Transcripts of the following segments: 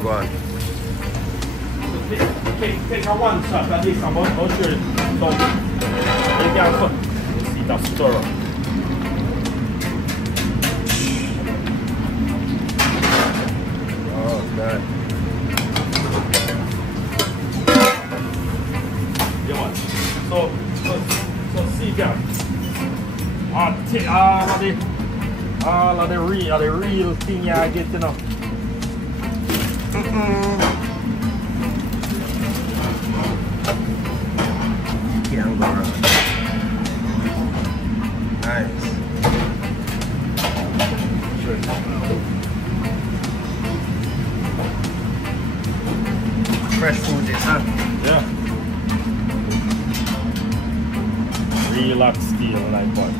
go on. Take a one shot at least. I'm not sure it's done. You can put. See that stir up. Oh, God. Yeah, man. So see that. All of the real thing you get, you know. Can't go wrong. Nice. Fresh food this, huh? Yeah. Real Oxtail like that.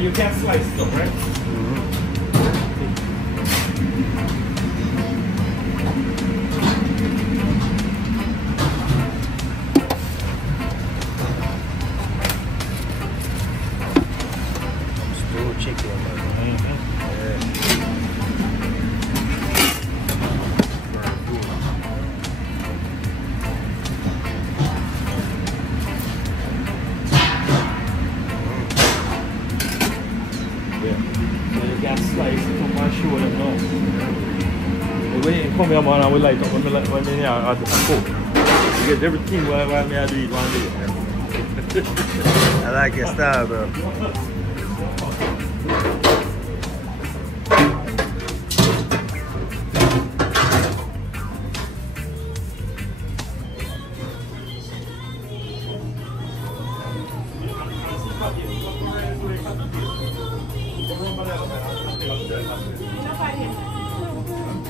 You can slice stuff, right? Stewed chicken, man. When you come here, man, I will light up when I cook. You get everything while I do it one day. I like your style, bro.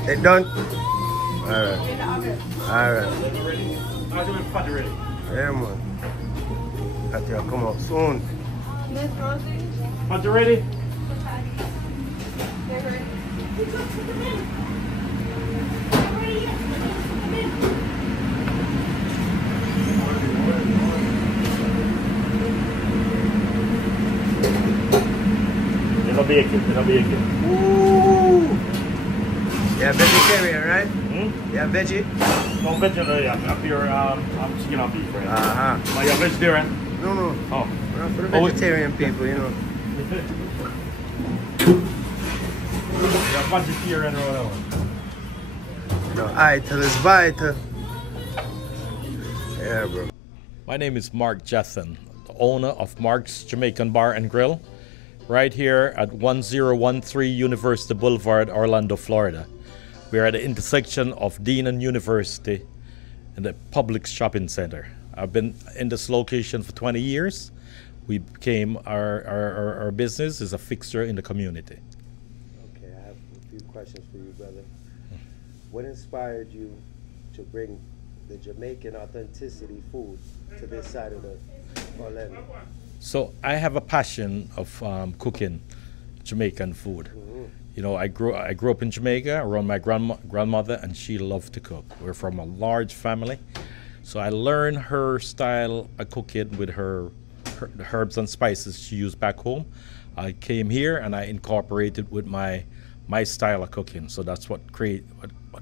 They done? Alright. Alright. Yeah, man. That'll come up soon. Are you ready? It'll be a kid. Ooh. Yeah, vegetarian, right? Yeah, veggie? No, vegetarian. Up here, I'm chicken and beef, right? Uh-huh. Are you vegetarian? No. Oh. Well, for the vegetarian people, you know. You're vegetarian or whatever. You know, I till it's vital. Yeah, bro. My name is Mark Jathan, the owner of Mark's Jamaican Bar and Grill, right here at 1013 University Boulevard, Orlando, Florida. We are at the intersection of Dean and University and the public shopping center. I've been in this location for 20 years. We became our business is a fixture in the community. Okay, I have a few questions for you, brother. What inspired you to bring the Jamaican authenticity food to this side of the Orlando? So I have a passion of cooking Jamaican food. You know, I grew up in Jamaica around my grandmother, and she loved to cook. We're from a large family, so I learned her style of cooking with the herbs and spices she used back home. I came here and I incorporated with my style of cooking. So that's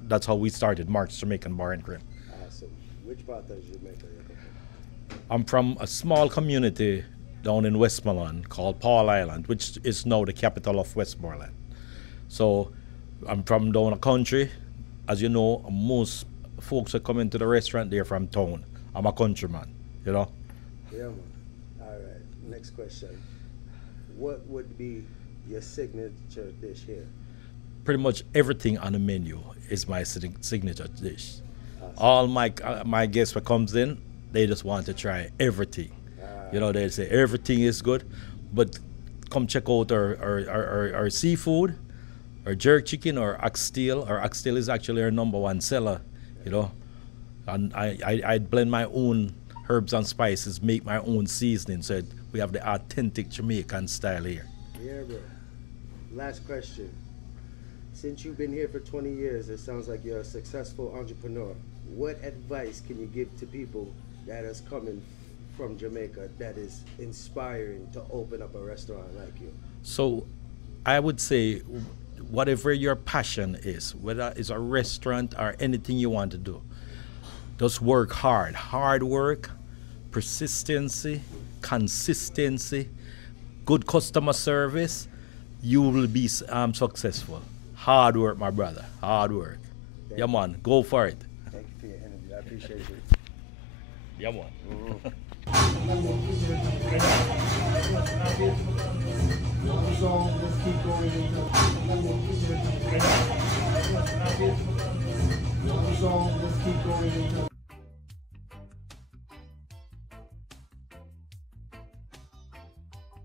that's how we started Mark's Jamaican Bar and Grill. So which part of Jamaica are you from? I'm from a small community down in Westmoreland called Paul Island, which is now the capital of Westmoreland. So I'm from down the country. As you know, most folks that come into the restaurant, they're from town. I'm a countryman, you know? Yeah, man. All right, next question. What would be your signature dish here? Pretty much everything on the menu is my signature dish. Awesome. All my guests that comes in, they just want to try everything. You know, they say everything is good, but come check out our seafood, our jerk chicken, or oxtail. Our oxtail is actually our #1 seller, you know. And I blend my own herbs and spices, make my own seasoning, so we have the authentic Jamaican style here. Yeah, bro. Last question. Since you've been here for 20 years, it sounds like you're a successful entrepreneur. What advice can you give to people that is coming from Jamaica that is inspiring to open up a restaurant like you? So I would say whatever your passion is, whether it's a restaurant or anything you want to do, just work hard. Hard work, persistency, consistency, good customer service, you will be successful. Hard work, my brother. Hard work. Yeah, man. Go for it. Thank you for your interview. I appreciate you. Yeah, man. Let's keep going.